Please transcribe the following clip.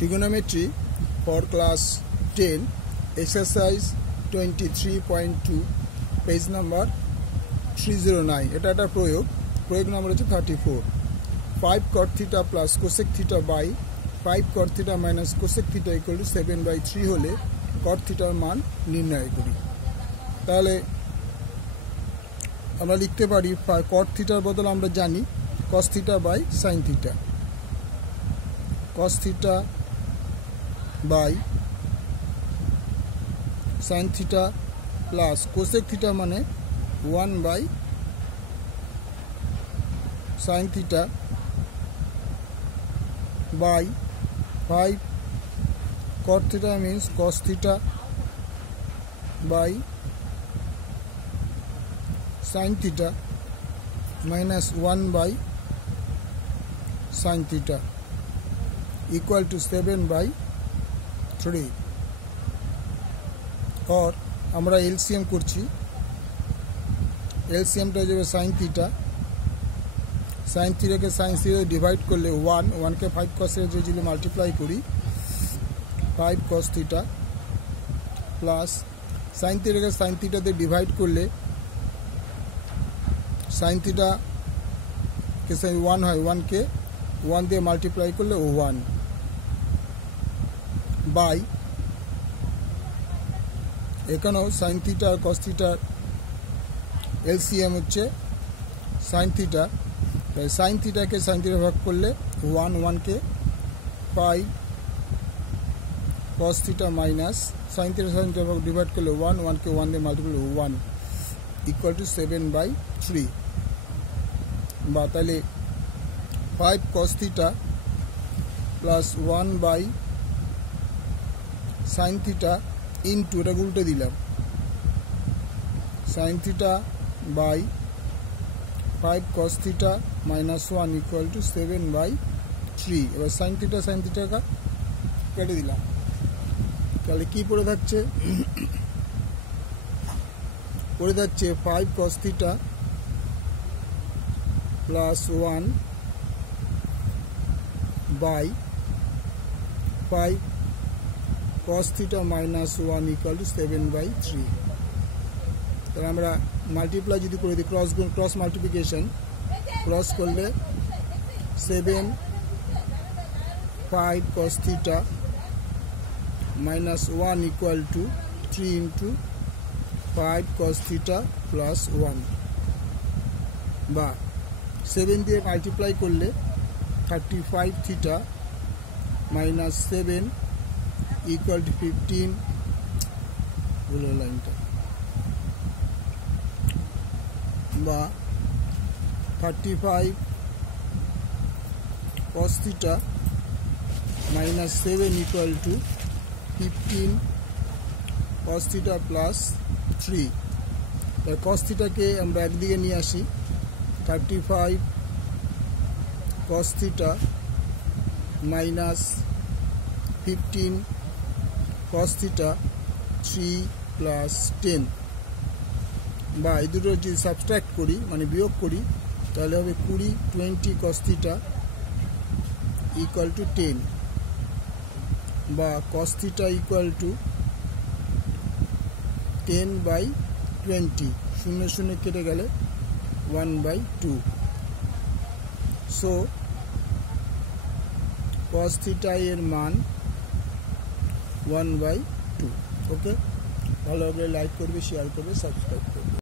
Trigonometry for class 10, exercise 23.2, page number 309. এটা একটা প্রয়োগ নাম্বার হচ্ছে 34. 5 cot theta plus cosec theta by 5 cot theta minus cosec theta equal to 7/3 হলে cot theta এর মান নির্ণয় করি। তাহলে আমরা লিখতে পারি cot theta এর বদলে আমরা জানি cos theta by sin theta, cos theta by sin theta plus cosec theta মানে 1 by sin theta by 5 cot theta means cos theta by sin theta minus 1 by sin theta equal to 7/3 और আমরা LCM করছি। LCM টা যাবে sin theta, sin theta কে sin theta divide করলে 1 কে 5 cos এর যদি multiply করি 5 cos theta plus sin theta কে sin theta দিয়ে ডিভাইড করলে sin theta কে 1 হয়, 1 কে 1 দিয়ে মাল্টিপ্লাই করলে 1 বাই এখানেও sin theta আর cos theta LCM হচ্ছে sin theta, তাই sin theta কে sin theta ভাগ করলে 1 কে 5 cos theta minus sin theta sin theta ভাগ ডিভাইড করলে 1 কে 1 দিয়ে মাল্টিপ্লাই করলে 1 ইকুয়াল টু 7/3 বা তাহলে 5 cos theta plus 1 by sin theta into এটা উল্টে দিলাম sin theta by 5 cos theta minus 1 equal to 7/3। এবার sin theta কা কেটে দিলাম, তাহলে কি পড়ে থাকছে? পড়ে যাচ্ছে 5 cos theta plus 1 by 5 cos theta minus 1 equal to 7/3। তাহলে আমরা মাল্টিপ্লাই যদি করে দিই, ক্রস মাল্টিপ্লিকেশন ক্রস করলে 7 5 cos theta minus 1 equal to 3 into 5 cos theta plus 1 বা 7 দিয়ে মাল্টিপ্লাই করলে 35 theta minus 7 equal to 15 হলো লাইনটা, বা 35 cos theta minus 7 equal to 15 cos theta plus 3। তাই cos theta কে আমরা একদিকে নিয়ে আসি, 35 cos theta minus 15 cos theta 3 plus 10 বা এই দুটো যদি সাবট্রাক্ট করি মানে বিয়োগ করি তাহলে হবে 20 cos theta equal to 10 বা cos theta equal to 10/20, 0 কেটে গেলে 1/2। সো cos theta এর মান 1/2। ওকে, ভালো লাগলে লাইক করবে, শেয়ার করবে, সাবস্ক্রাইব করবে।